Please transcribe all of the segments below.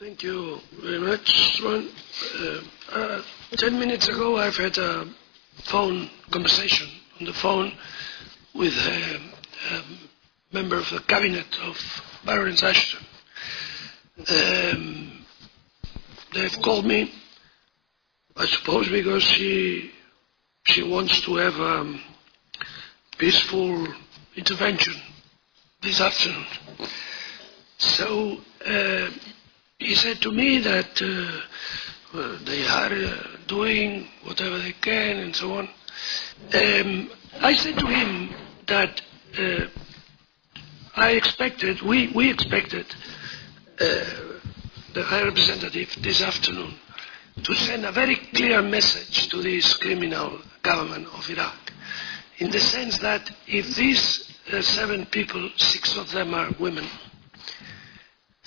Thank you very much, Struan. 10 minutes ago, I've had a phone conversation on the phone with a member of the cabinet of Baroness Ashton. They've called me, I suppose, because she wants to have a peaceful intervention this afternoon. So he said to me that they are doing whatever they can and so on. I said to him that we expected the High Representative this afternoon to send a very clear message to this criminal government of Iraq, in the sense that if these 7 people, 6 of them are women,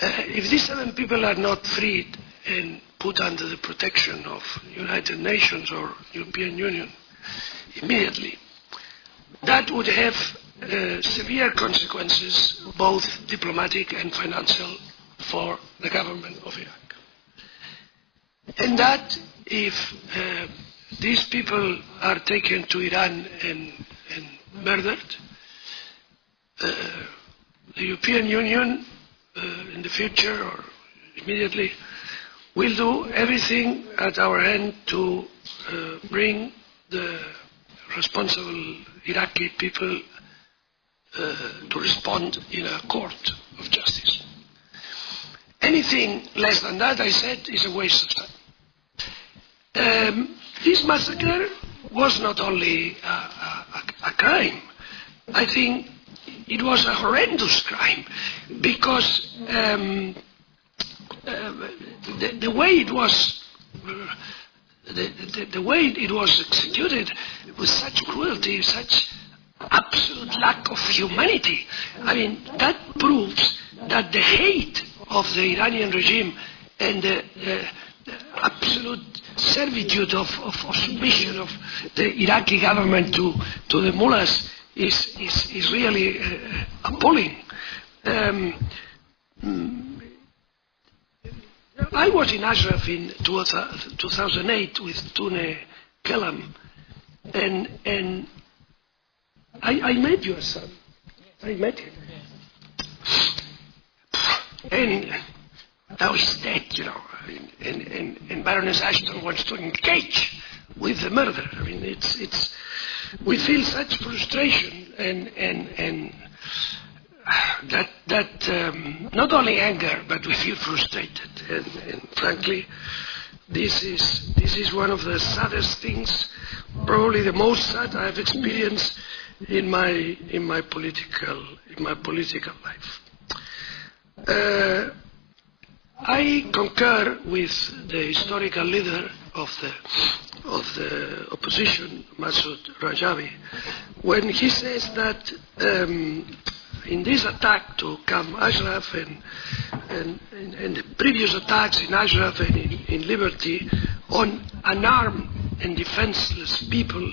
if these 7 people are not freed and put under the protection of United Nations or European Union immediately, that would have severe consequences, both diplomatic and financial, for the government of Iraq. And that if these people are taken to Iran and murdered, the European Union in the future or immediately will do everything at our end to bring the responsible Iraqi people to respond in a court of justice. Anything less than that, I said, is a waste of time. This massacre was not only a crime. I think it was a horrendous crime, because the way it was executed with such cruelty, such absolute lack of humanity. I mean, that proves that the hate of the Iranian regime and the absolute servitude of submission of the Iraqi government to the mullahs is really appalling. I was in Ashraf in 2008 with Tune Kellam, and I met your son. I met him. And now he's dead, you know. And Baroness Ashton wants to engage with the murderer. I mean, we feel such frustration and that not only anger, but we feel frustrated. And frankly, this is one of the saddest things, probably the most sad I've experienced in my political life. I concur with the historical leader of the opposition, Masoud Rajavi, when he says that in this attack to Camp Ashraf and the previous attacks in Ashraf and in Liberty on unarmed and defenseless people,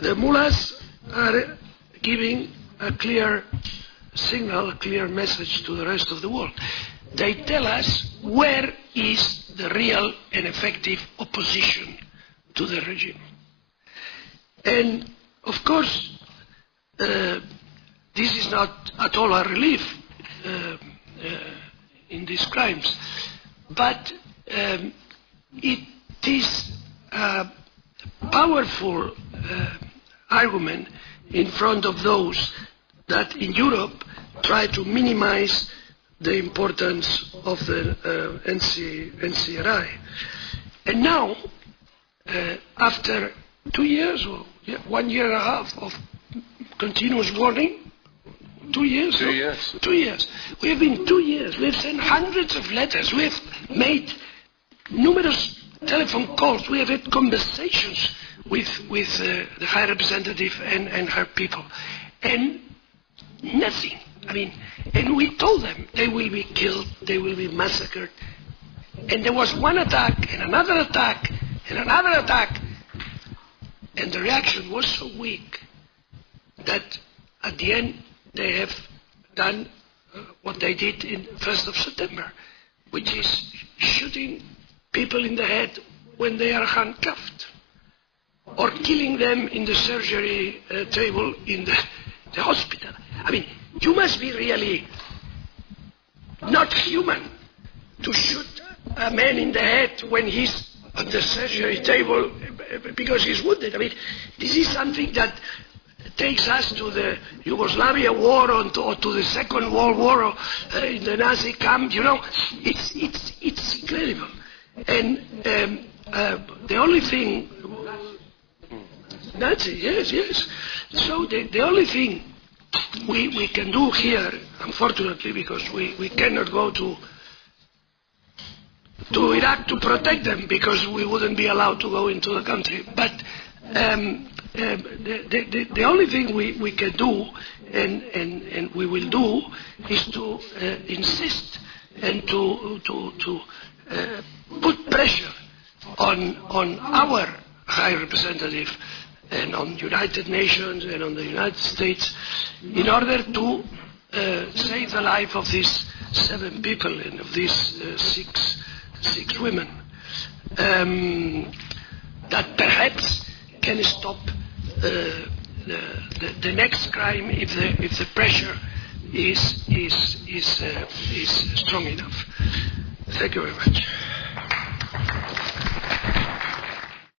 the mullahs are giving a clear signal, a clear message to the rest of the world. They tell us where is the real and effective opposition to the regime. And of course, this is not at all a relief in these crimes, but it is a powerful argument in front of those that in Europe try to minimize the importance of the NCRI. And now, after 2 years or 1 year and a half of continuous warning, 2 years? 2 years. 2 years. We have been 2 years. We have sent hundreds of letters. We have made numerous telephone calls. We have had conversations with the High Representative and her people. And nothing. I mean, and we told them they will be killed, they will be massacred. And there was one attack, and another attack, and another attack. And the reaction was so weak that at the end they have done what they did in 1st of September. which is shooting people in the head when they are handcuffed, or killing them in the surgery table in the hospital. I mean, you must be really not human to shoot a man in the head when he's on the surgery table because he's wounded. I mean, this is something that takes us to the Yugoslavia war or to the Second World War in the Nazi camp. You know, it's incredible. And the only thing, Nazi, yes. So the only thing we can do here, unfortunately, because we cannot go to Iraq to protect them because we wouldn't be allowed to go into the country. But the only thing we can do and we will do is to insist and to put pressure on our High Representative and on United Nations and on the United States in order to save the life of these 7 people and of these six women, that perhaps can stop the next crime if the pressure is strong enough. Thank you very much.